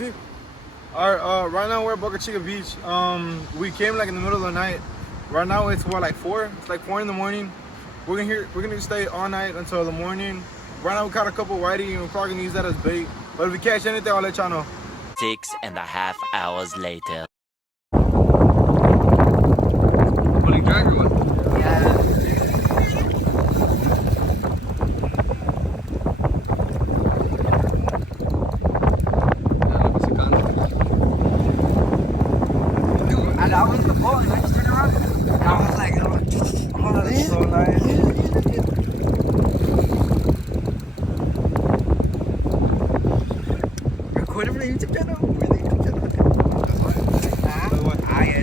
see? Alright, right now we're at Boca Chica Beach. We came like in the middle of the night. Right now it's what, like 4? It's like 4 in the morning. We're gonna stay all night until the morning. Right now we caught a couple whitey and we're probably gonna use that as bait. But if we catch anything, I'll let y'all know. 6.5 hours later. Pulling drag or what? I was the ball and I just turned around and I was like, oh, that's so nice. Recorded for the YouTube channel? For the YouTube channel? Ah, yeah, I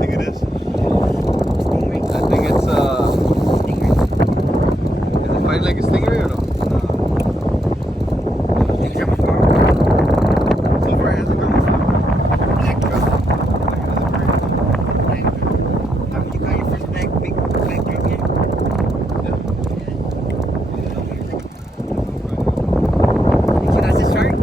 think it is. I think it's is it fighting like a stingray or no? So far it hasn't come. You got your first big drum yet? You see that's a shark?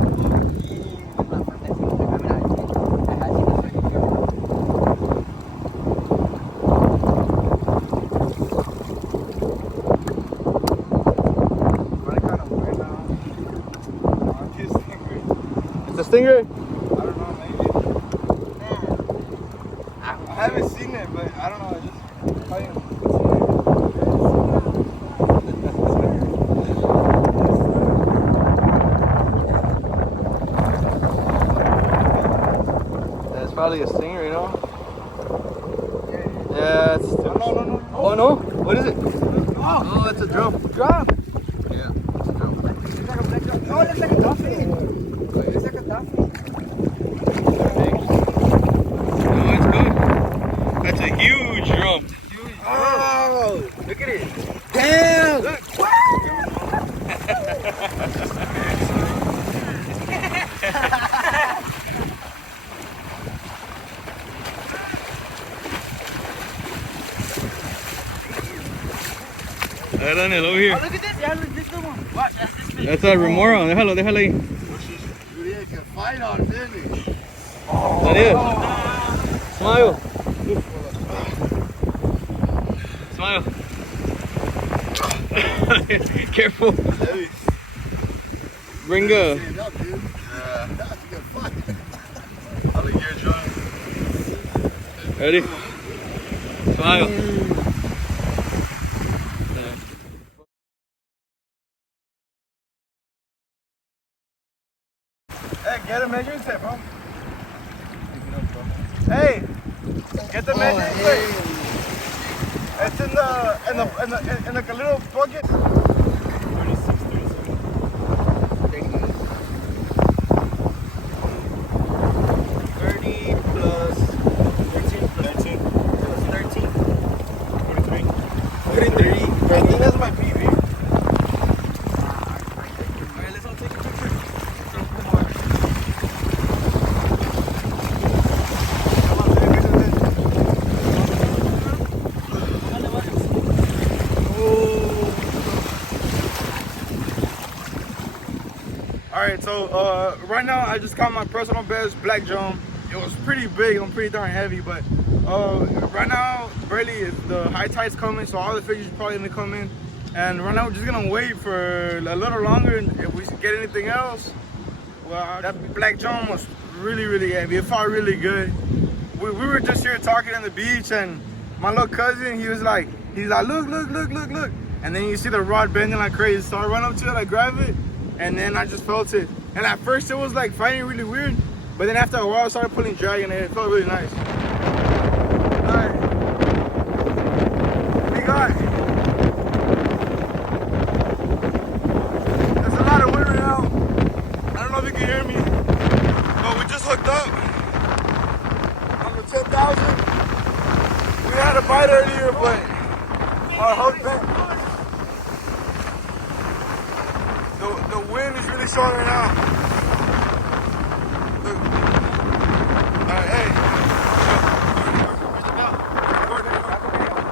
It's a stingray? I don't know, maybe. I haven't seen it, but I don't know. That's probably a stinger, you know? Yeah, it's... No. Oh no? What is it? Oh, it's a drum. Drum? Yeah, it's a drum. It's like a black drum. Oh, that's like a dolphin. It's like a dolphin. No, it's good. That's a huge drum. Oh, look at it. Damn! Look. Ahí, Daniel, over here. Oh, look at this. Yeah, look, this is the one. Watch, that's this big. That's a remora. Déjalo ahí. Daniel. Smile. Smile. Careful. Bring a... Ready? Smile. Hey, get a measuring tape, bro. Hey, get the measuring tape. It's in the little bucket. 30 plus 13 plus 13 plus 13. 43. 43. I think that's my PV. Alright, let's all take a picture. Alright, so right now I just caught my personal best black drum. It was pretty big and pretty darn heavy, but right now barely the high tide's coming, so all the fishes are probably gonna come in. And right now we're just gonna wait for a little longer, and if we get anything else, well, that black drum was really heavy. It felt really good. We were just here talking on the beach, and my little cousin, he's like, look. And then you see the rod bending like crazy. So I run up to it, I grab it, and then I just felt it. And at first it was like fighting really weird, but then after a while I started pulling drag and it felt really nice. Alright. We got, there's a lot of wind right now. I don't know if you can hear me, but we just hooked up on the 10,000. We had a bite earlier, but our hook bent. The wind is really strong right now. Look. Alright, hey.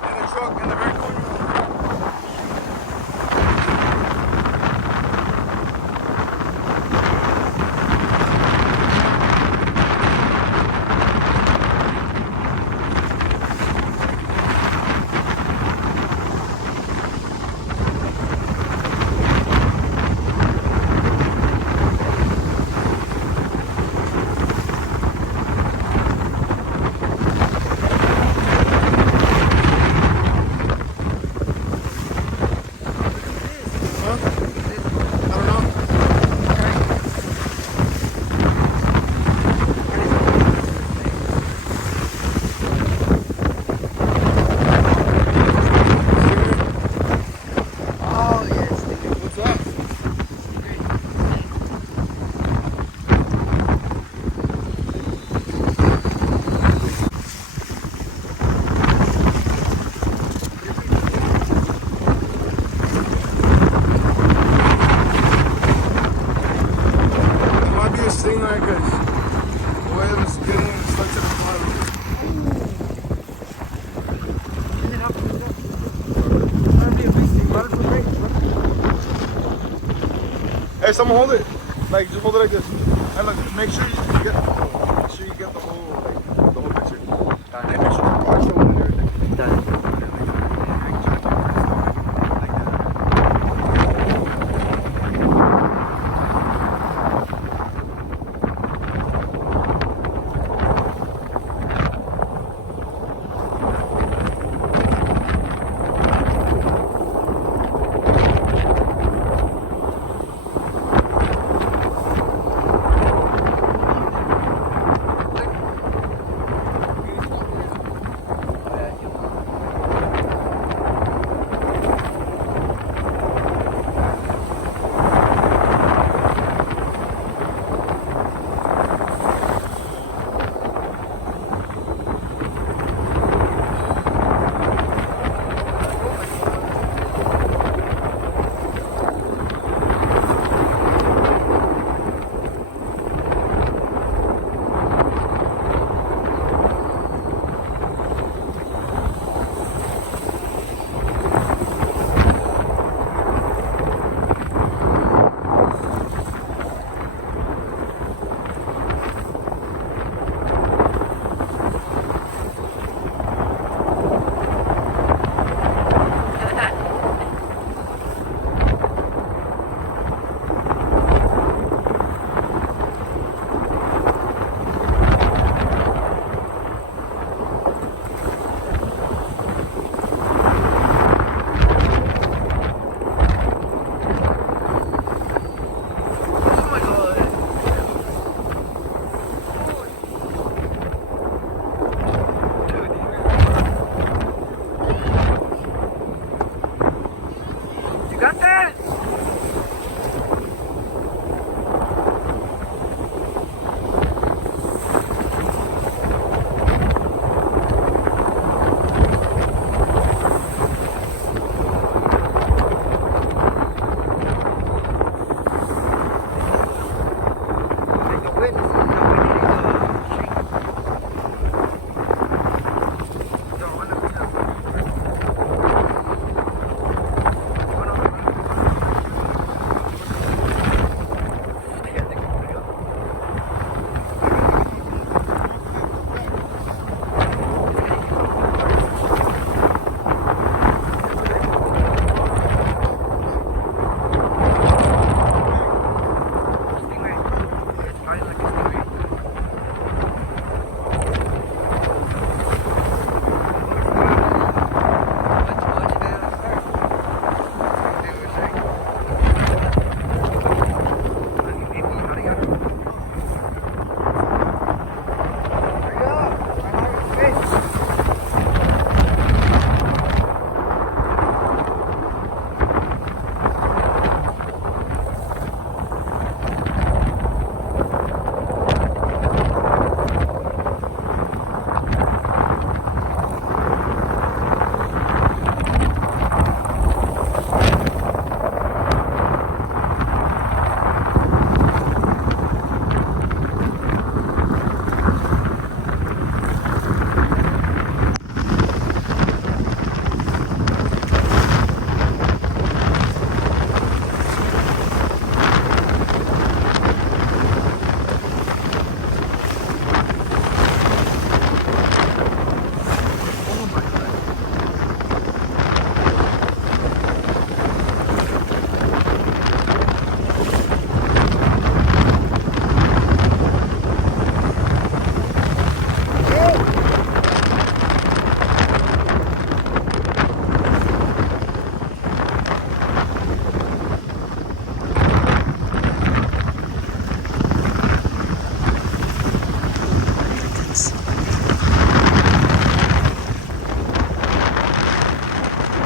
In the truck, in the very corner. Alright, someone hold it. Like, just hold it like this. And look, make sure you get the whole, like, the whole picture. And make sure you watch the one and everything.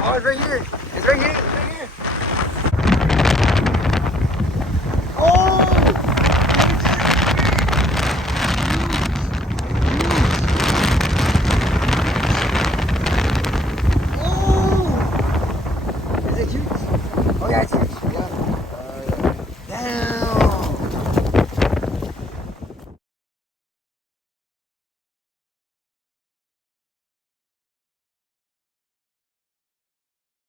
Oh, it's right here. It's right here.